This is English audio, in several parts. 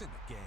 in the game.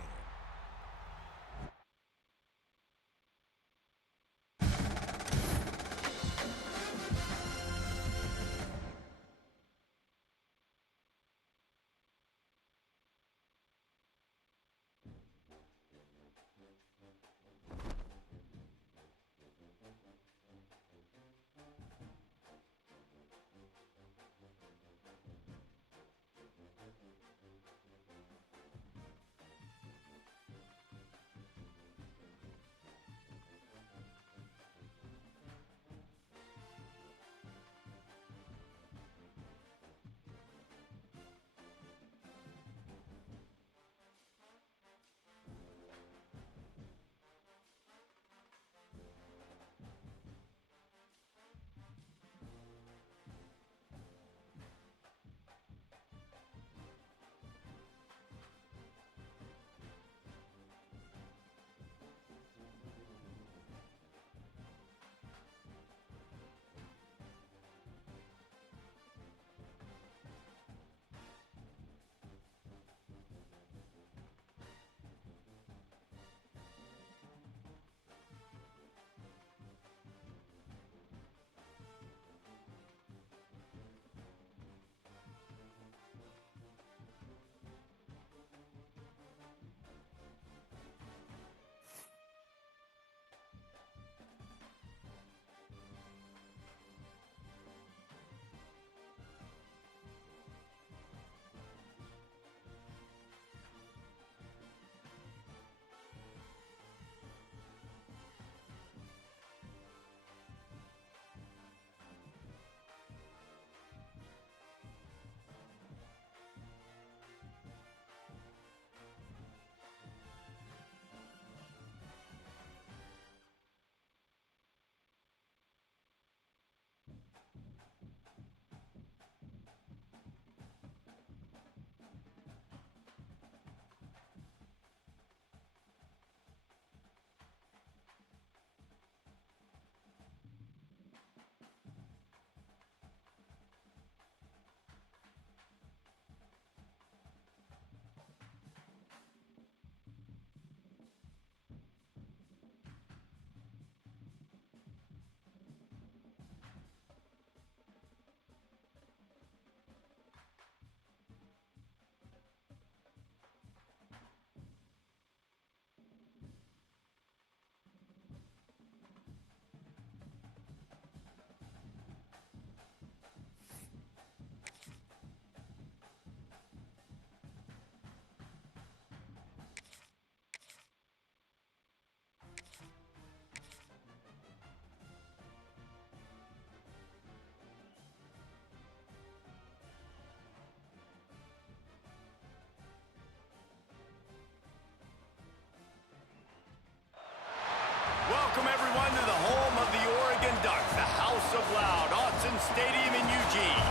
Welcome, everyone, to the home of the Oregon Ducks, the House of Loud, Autzen Stadium in Eugene.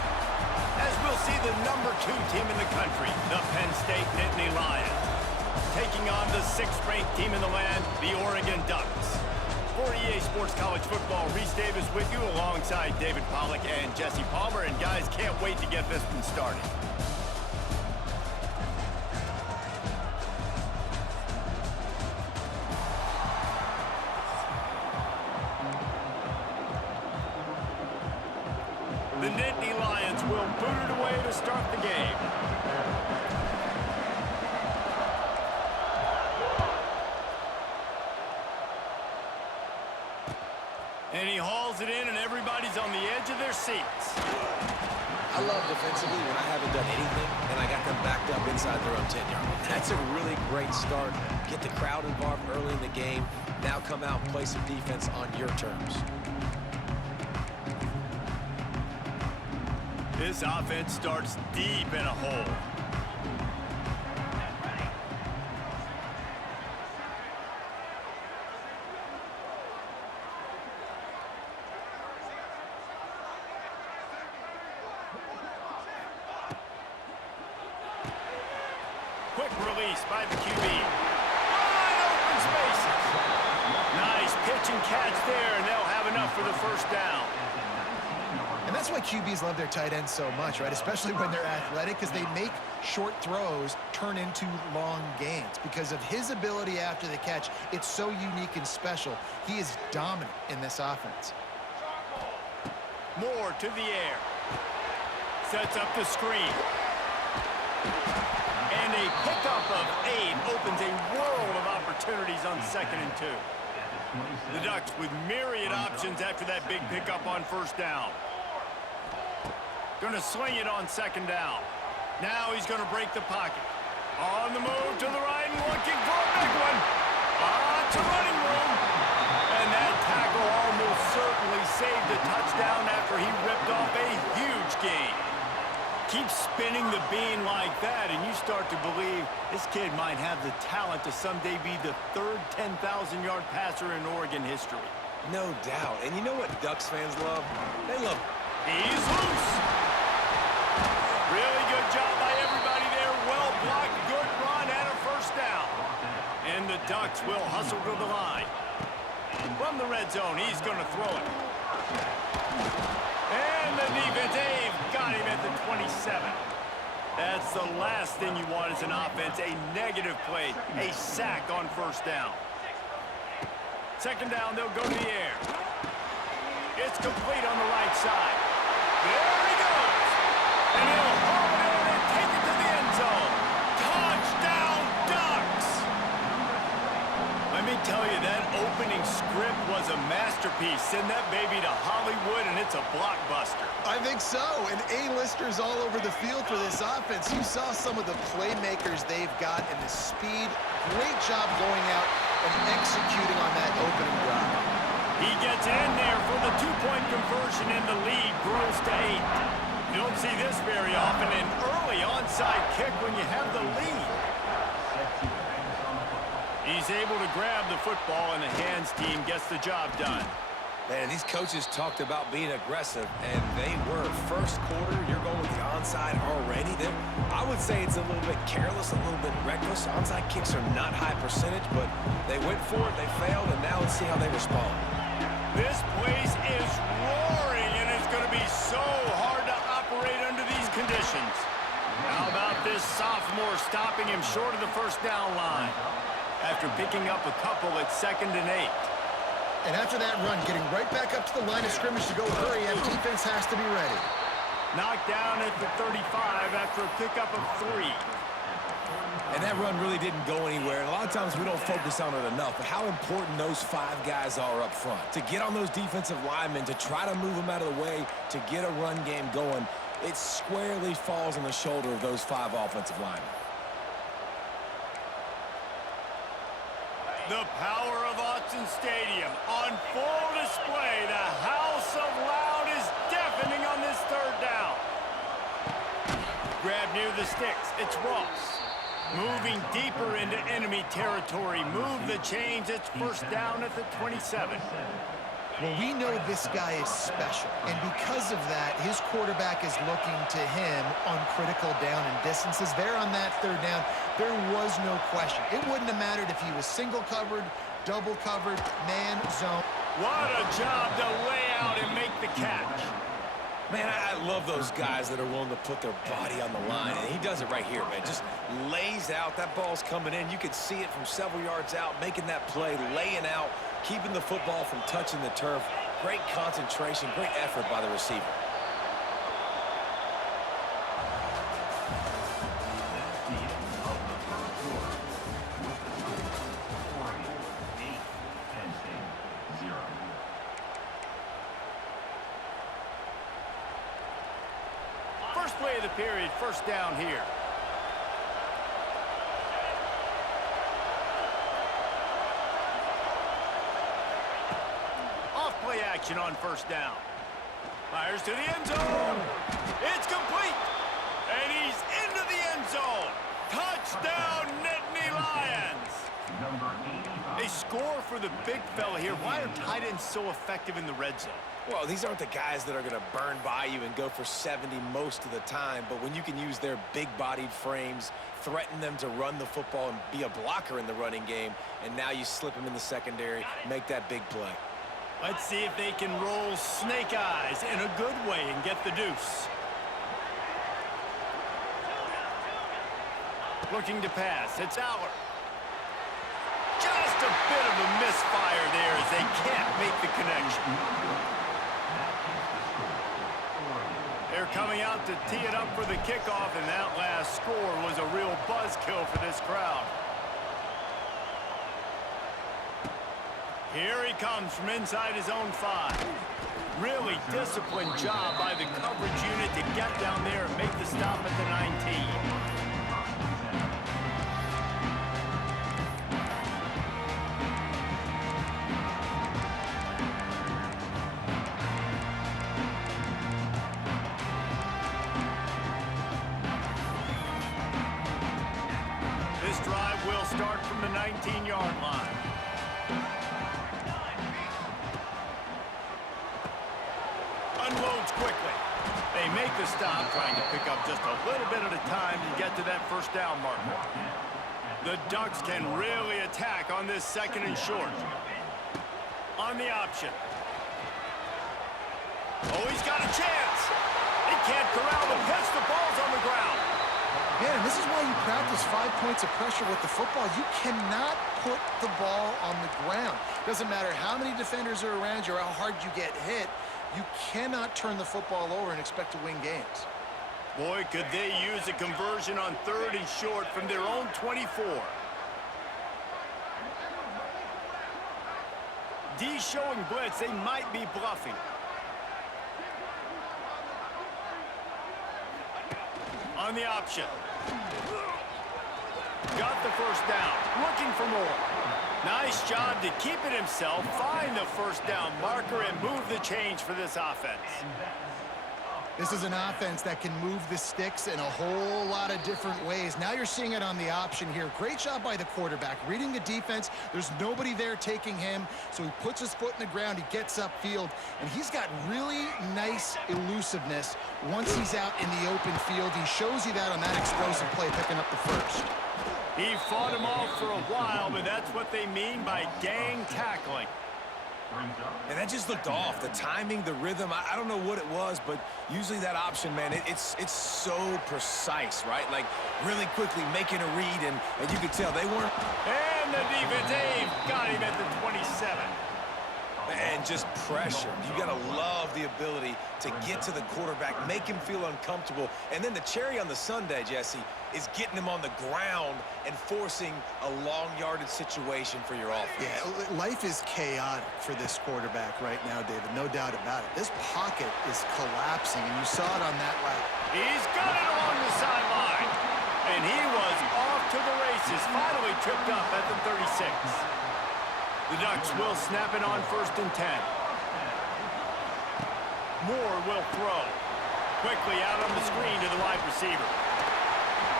As we'll see the #2 team in the country, the Penn State Nittany Lions, taking on the 6th-ranked team in the land, the Oregon Ducks. For EA Sports College Football, Reese Davis with you alongside David Pollack and Jesse Palmer. And guys, can't wait to get this one started. The Nittany Lions will boot it away to start the game. And he hauls it in, and everybody's on the edge of their seats. I love defensively when I haven't done anything, and I got them backed up inside their own 10-yard line. That's a really great start. Get the crowd involved early in the game. Now come out and play some defense on your terms. This offense starts deep in a hole. Quick release by the QB. Wide open spaces. Nice pitch and catch there, and they'll have enough for the first down. And that's why QBs love their tight ends so much, right? Especially when they're athletic, because they make short throws turn into long gains. Because of his ability after the catch, it's so unique and special. He is dominant in this offense. Moore to the air. Sets up the screen. And a pickup of 8 opens a world of opportunities on 2nd and 2. The Ducks with myriad options after that big pickup on 1st down. Going to swing it on 2nd down. Now he's going to break the pocket. On the move to the right and looking for a big one. Lots of running room. And that tackle almost certainly saved a touchdown after he ripped off a huge gain. Keep spinning the bean like that, and you start to believe this kid might have the talent to someday be the 3rd 10,000-yard passer in Oregon history. No doubt. And you know what Ducks fans love? They love... He's loose. Really good job by everybody there. Well blocked, good run, and a 1st down. And the Ducks will hustle to the line. From the red zone, he's going to throw it. And the defense, they've got him at the 27. That's the last thing you want as an offense, a negative play, a sack on 1st down. 2nd down, they'll go to the air. It's complete on the right side. There he goes. And he'll haul it in and take it to the end zone. Touchdown, Ducks! Let me tell you, that opening script was a masterpiece. Send that baby to Hollywood, and it's a blockbuster. I think so, and A-listers all over the field for this offense. You saw some of the playmakers they've got and the speed. Great job going out and executing on that opening drive. He gets in there for the 2-point conversion, and the lead grows to 8. You don't see this very often, an early onside kick when you have the lead. He's able to grab the football, and the hands team gets the job done. Man, these coaches talked about being aggressive, and they were. 1st quarter, you're going with the onside already. I would say it's a little bit careless, a little bit reckless. Onside kicks are not high percentage, but they went for it, they failed, and now let's see how they respond. This place is roaring, and it's going to be so hard to operate under these conditions. How about this sophomore stopping him short of the 1st down line after picking up a couple at 2nd and 8. And after that run, getting right back up to the line of scrimmage to go hurry, and defense has to be ready. Knocked down at the 35 after a pickup of 3. And that run really didn't go anywhere. And a lot of times we don't focus on it enough, but how important those 5 guys are up front. To get on those defensive linemen, to try to move them out of the way, to get a run game going, it squarely falls on the shoulder of those 5 offensive linemen. The power of Autzen Stadium on full display. The house of loud is deafening on this 3rd down. Grab near the sticks. It's Ross. Moving deeper into enemy territory. Move the chains. It's 1st down at the 27. Well, we know this guy is special, and because of that, his quarterback is looking to him on critical down and distances. There on that 3rd down, there was no question. It wouldn't have mattered if he was single covered, double covered, man, zone. What a job to lay out and make the catch. Man, I love those guys that are willing to put their body on the line, and he does it right here, man. Just lays out. That ball's coming in. You can see it from several yards out, making that play, laying out, keeping the football from touching the turf. Great concentration, great effort by the receiver. First play of the period, 1st down here. Off-play action on 1st down. Fires to the end zone. It's complete. And he's into the end zone. Touchdown, Nittany Lions. A score for the big fella here. Why are tight ends so effective in the red zone? Well, these aren't the guys that are going to burn by you and go for 70 most of the time, but when you can use their big-bodied frames, threaten them to run the football and be a blocker in the running game, and now you slip them in the secondary, make that big play. Let's see if they can roll snake eyes in a good way and get the deuce. Looking to pass. It's Aller. Just a bit of a misfire there as they can't make the connection. They're coming out to tee it up for the kickoff, and that last score was a real buzzkill for this crowd. Here he comes from inside his own 5. Really disciplined job by the coverage unit to get down there and make the stop at the 19. This drive will start from the 19-yard line. Unloads quickly. They make the stop, trying to pick up just a little bit at a time to get to that first down marker. The Ducks can really attack on this 2nd and short. On the option. Oh, he's got a chance. He can't corral the pitch. The ball's on the ground. Yeah, and this is why you practice 5 points of pressure with the football. You cannot put the ball on the ground. Doesn't matter how many defenders are around you or how hard you get hit. You cannot turn the football over and expect to win games. Boy, could they use a conversion on 3rd and short from their own 24. D showing blitz. They might be bluffing. On the option. Got the first down. Looking for more. Nice job to keep it himself, find the first down marker, and move the change for this offense. This is an offense that can move the sticks in a whole lot of different ways. Now you're seeing it on the option here. Great job by the quarterback. Reading the defense, there's nobody there taking him, so he puts his foot in the ground, he gets upfield, and he's got really nice elusiveness once he's out in the open field. He shows you that on that explosive play, picking up the first. He fought him off for a while, but that's what they mean by gang tackling. And that just looked off. The timing, the rhythm, I don't know what it was, but usually that option, man, it's so precise, right? Like, really quickly making a read, and you could tell they weren't. And the defense, they've got him at the 27. And just pressure. You got to love the ability to get to the quarterback, make him feel uncomfortable. And then the cherry on the sundae, Jesse, is getting him on the ground and forcing a long-yarded situation for your offense. Yeah, life is chaotic for this quarterback right now, David. No doubt about it. This pocket is collapsing, and you saw it on that route. He's got it along the sideline. And he was off to the races, finally tripped up at the 36. The Ducks will snap it on 1st and 10. Moore will throw. Quickly out on the screen to the wide receiver.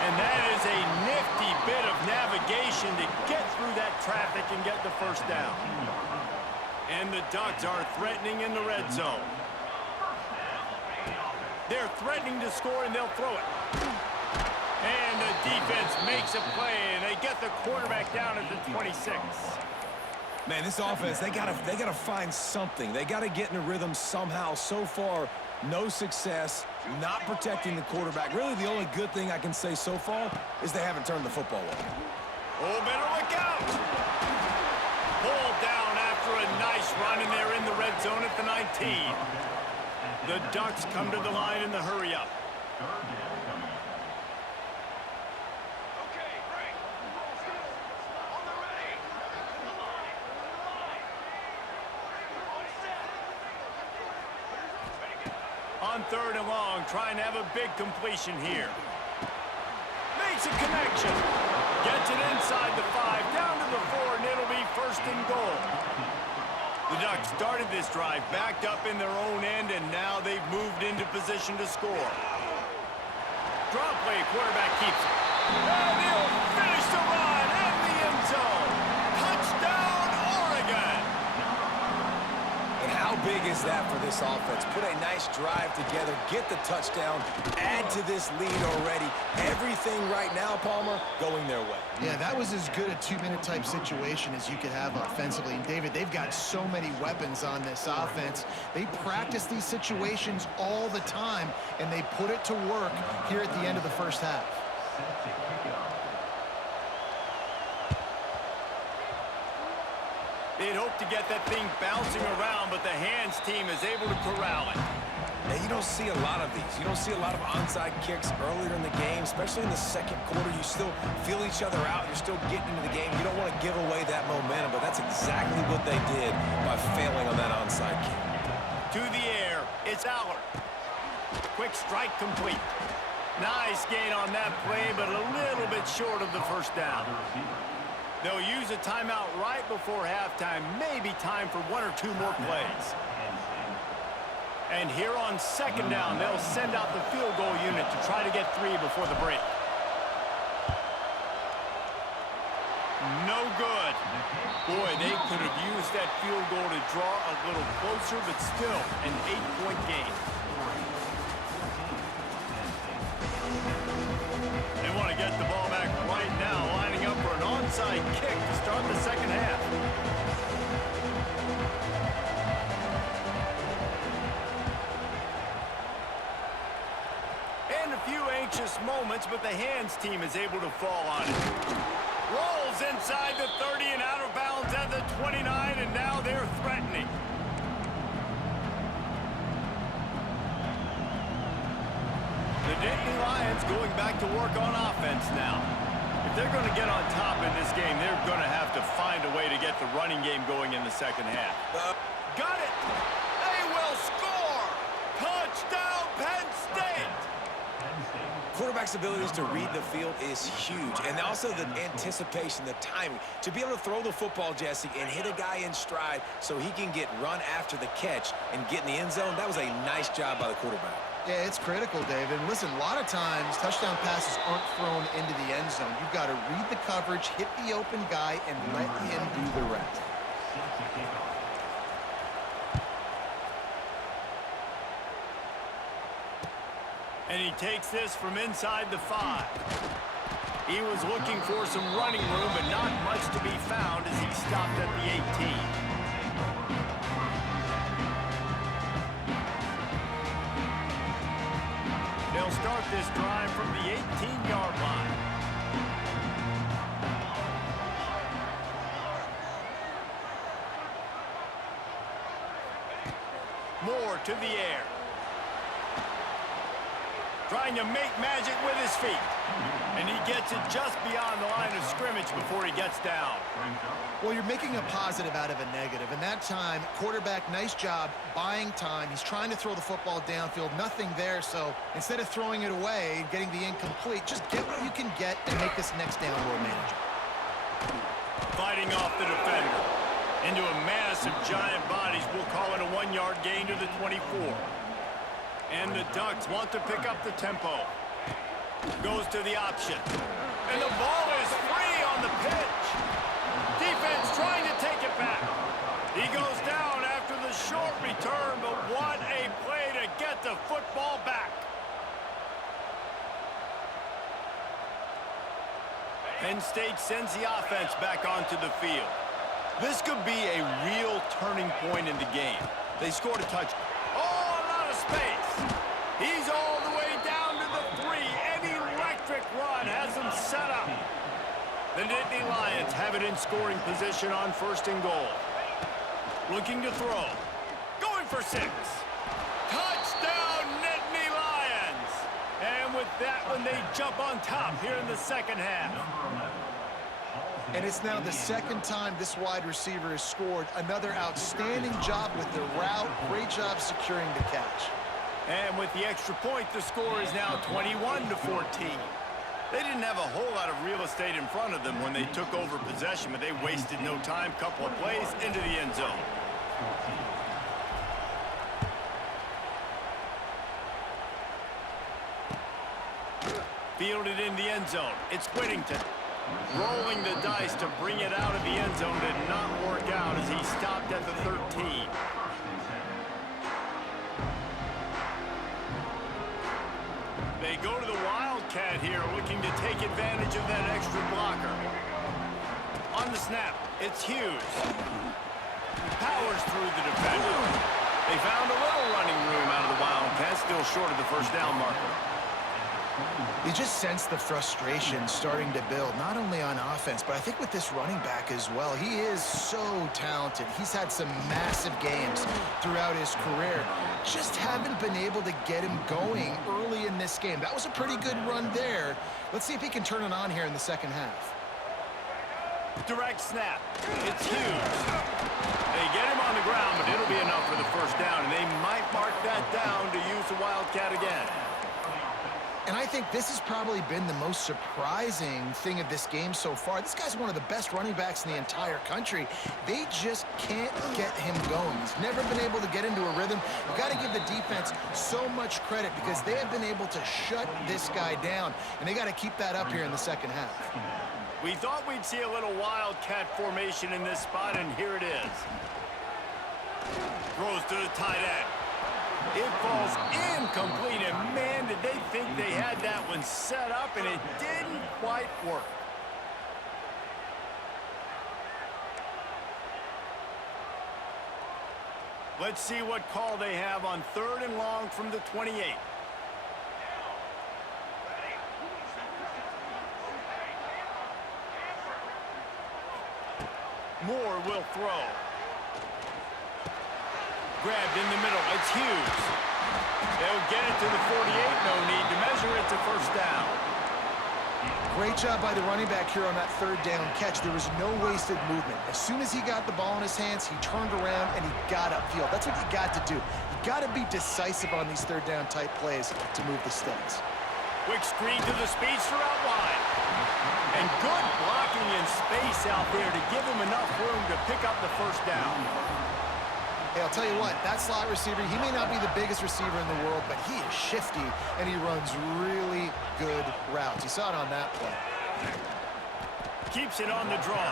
And that is a nifty bit of navigation to get through that traffic and get the first down. And the Ducks are threatening in the red zone. They're threatening to score, and they'll throw it. And the defense makes a play, and they get the quarterback down at the 26. Man, this offense, they gotta find something. They gotta get in a rhythm somehow. So far, no success, not protecting the quarterback. Really, the only good thing I can say so far is they haven't turned the football over. Oh, better look out! Pulled down after a nice run, and they're in the red zone at the 19. The Ducks come to the line in the hurry-up. On 3rd and long, trying to have a big completion here. Makes a connection. Gets it inside the 5, down to the 4, and it'll be 1st and goal. The Ducks started this drive, backed up in their own end, and now they've moved into position to score. Drop play, quarterback keeps it. And he'll finish the run in the end zone. Touchdown, Oregon! And how big is that for this offense? Put a nice drive together, get the touchdown, add to this lead already. Everything right now, Palmer, going their way. Yeah, that was as good a two-minute type situation as you could have offensively. And, David, they've got so many weapons on this offense. They practice these situations all the time, and they put it to work here at the end of the first half. They'd hope to get that thing bouncing around, but the hands team is able to corral it. Now, you don't see a lot of these. You don't see a lot of onside kicks earlier in the game, especially in the second quarter. You still feel each other out. You're still getting into the game. You don't want to give away that momentum, but that's exactly what they did by failing on that onside kick. To the air, it's Aller. Quick strike complete. Nice gain on that play, but a little bit short of the first down. They'll use a timeout right before halftime. Maybe time for one or two more plays. And here on second down, they'll send out the field goal unit to try to get 3 before the break. No good. Boy, they could have used that field goal to draw a little closer, but still an 8-point game. They want to get the ball back right now, lining up for an onside kick to start the second half. And a few anxious moments, but the hands team is able to fall on it. Rolls inside the 30 and out of bounds at the 29, and now they're threatening. The Nittany Lions going back to work on offense now. If they're going to get on top in this game, they're going to have to find a way to get the running game going in the second half. Got it! They will score! Touchdown, Penn State! Quarterback's abilities to read the field is huge, and also the anticipation, the timing. To be able to throw the football, Jesse, and hit a guy in stride so he can get run after the catch and get in the end zone, that was a nice job by the quarterback. Yeah, it's critical, David. And listen, a lot of times touchdown passes aren't thrown into the end zone. You've got to read the coverage, hit the open guy, and let him do the rest. And he takes this from inside the 5. He was looking for some running room, but not much to be found as he stopped at the 18. They'll start this drive from the 18-yard line. Moore to the air. Trying to make magic with his feet. And he gets it just beyond the line of scrimmage before he gets down. Well, you're making a positive out of a negative. And that time, quarterback, nice job buying time. He's trying to throw the football downfield. Nothing there. So instead of throwing it away and getting the incomplete, just get what you can get and make this next down more manageable. Fighting off the defender. Into a mass of giant bodies. We'll call it a 1-yard gain to the 24. And the Ducks want to pick up the tempo. Goes to the option. And the ball is free on the pitch. Defense trying to take it back. He goes down after the short return, but what a play to get the football back. Penn State sends the offense back onto the field. This could be a real turning point in the game. They scored a touchdown. Oh, a lot of space. He's all the way down to the 3. An electric run has him set up. The Nittany Lions have it in scoring position on 1st and goal. Looking to throw. Going for 6. Touchdown, Nittany Lions. And with that one, they jump on top here in the second half. And it's now the second time this wide receiver has scored. Another outstanding job with the route. Great job securing the catch. And with the extra point, the score is now 21-14. They didn't have a whole lot of real estate in front of them when they took over possession, but they wasted no time. Couple of plays into the end zone. Fielded in the end zone. It's Whittington. Rolling the dice to bring it out of the end zone did not work out as he stopped at the 13. They go to the Wildcat here, looking to take advantage of that extra blocker. On the snap, it's Hughes. Powers through the defender. They found a little running room out of the Wildcat, still short of the first down marker. You just sense the frustration starting to build, not only on offense, but I think with this running back as well. He is so talented. He's had some massive games throughout his career. Just haven't been able to get him going early in this game. That was a pretty good run there. Let's see if he can turn it on here in the second half. Direct snap. It's Hughes. They get him on the ground, but it'll be enough for the first down, and they might mark that down to use the Wildcat again. And I think this has probably been the most surprising thing of this game so far. This guy's one of the best running backs in the entire country. They just can't get him going. He's never been able to get into a rhythm. You've got to give the defense so much credit because they have been able to shut this guy down, and they got to keep that up here in the second half. We thought we'd see a little Wildcat formation in this spot, and here it is. Throws to the tight end. It falls incomplete, and man, did they think they had that one set up, and it didn't quite work. Let's see what call they have on 3rd and long from the 28. Moore will throw. Grabbed in the middle. It's Hughes. They'll get it to the 48. No need to measure it to first down. Great job by the running back here on that 3rd down catch. There was no wasted movement. As soon as he got the ball in his hands, he turned around and he got upfield. That's what you got to do. You got to be decisive on these 3rd down type plays to move the sticks. Quick screen to the speedster out wide. And good blocking in space out there to give him enough room to pick up the first down. Hey, I'll tell you what, that slot receiver, he may not be the biggest receiver in the world, but he is shifty, and he runs really good routes. You saw it on that play. Keeps it on the draw.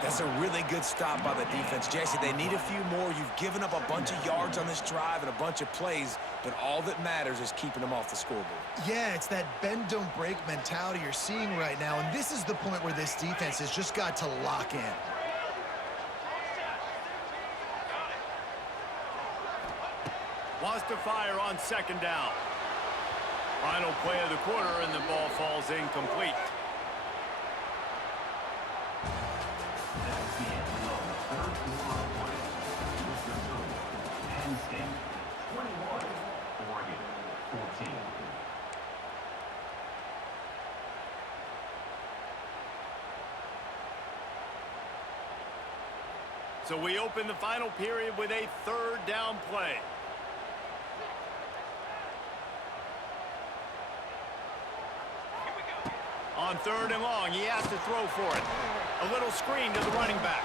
That's a really good stop by the defense. Jesse, they need a few more. You've given up a bunch of yards on this drive and a bunch of plays, but all that matters is keeping them off the scoreboard. Yeah, it's that bend, don't break mentality you're seeing right now, and this is the point where this defense has just got to lock in. Wants to fire on 2nd down. Final play of the quarter, and the ball falls incomplete. That's the end of the 3rd quarter of play. Penn State 21, Oregon 14. So we open the final period with a 3rd down play. On 3rd and long, he has to throw for it. A little screen to the running back.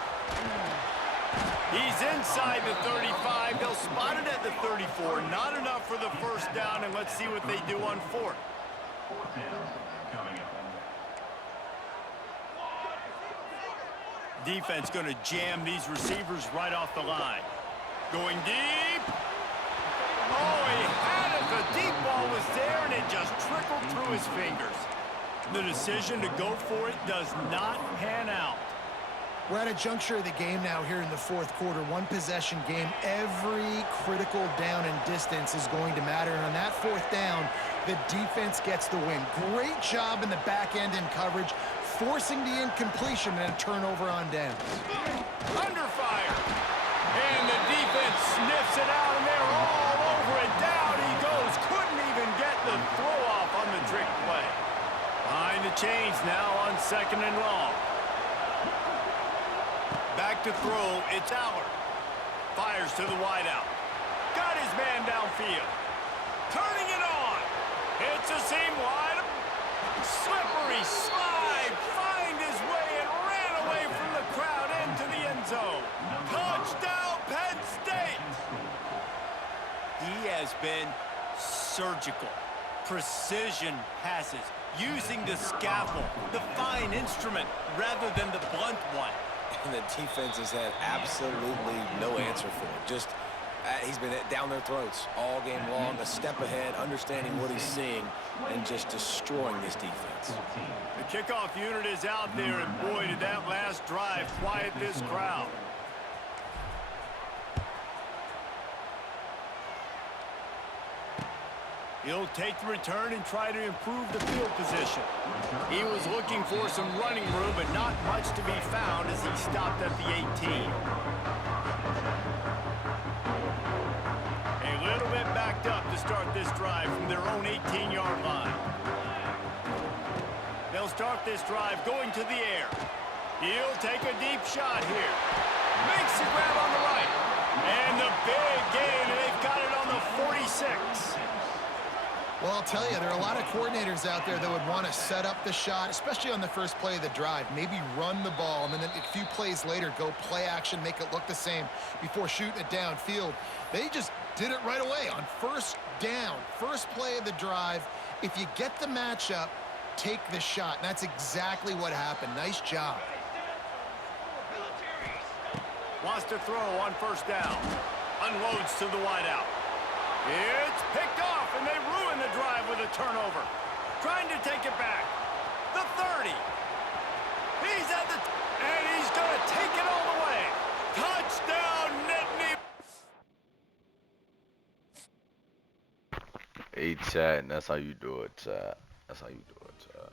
He's inside the 35. They'll spot it at the 34. Not enough for the first down, and let's see what they do on 4th. 4th down coming up. Defense going to jam these receivers right off the line. Going deep. Oh, he had it. The deep ball was there, and it just trickled through his fingers. The decision to go for it does not pan out. We're at a juncture of the game now here in the 4th quarter. One possession game. Every critical down and distance is going to matter. And on that 4th down, the defense gets the win. Great job in the back end in coverage, forcing the incompletion and a turnover on downs. Under fire. And the defense sniffs it out, and they're all over it. Down he goes. Couldn't even get the throw off on the trick play. Behind the chains now on 2nd and long. Back to throw, it's Allard. Fires to the wideout. Got his man downfield. Turning it on. It's a seam wide. Slippery slide. Find his way and ran away from the crowd into the end zone. Touchdown, Penn State. He has been surgical. Precision passes. Using the scalpel, the fine instrument, rather than the blunt one. And the defense has had absolutely no answer for it. Just He's been down their throats all game long, a step ahead, understanding what he's seeing, and just destroying this defense. The kickoff unit is out there, and boy, did that last drive quiet this crowd. He'll take the return and try to improve the field position. He was looking for some running room, but not much to be found as he stopped at the 18. A little bit backed up to start this drive from their own 18-yard line. They'll start this drive going to the air. He'll take a deep shot here. Makes the grab on the right. And the big gain, and they've got it on the 46. Well, I'll tell you, there are a lot of coordinators out there that would want to set up the shot, especially on the first play of the drive. Maybe run the ball, and then a few plays later, go play action, make it look the same before shooting it downfield. They just did it right away on first down, first play of the drive. If you get the matchup, take the shot. And that's exactly what happened. Nice job. Wants to throw on first down. Unloads to the wideout. It's picked off, and they ruin the drive with a turnover. Trying to take it back. The 30. He's at the... and he's going to take it all the way. Touchdown, Nittany. Hey, chat, and that's how you do it, chat. That's how you do it, chat.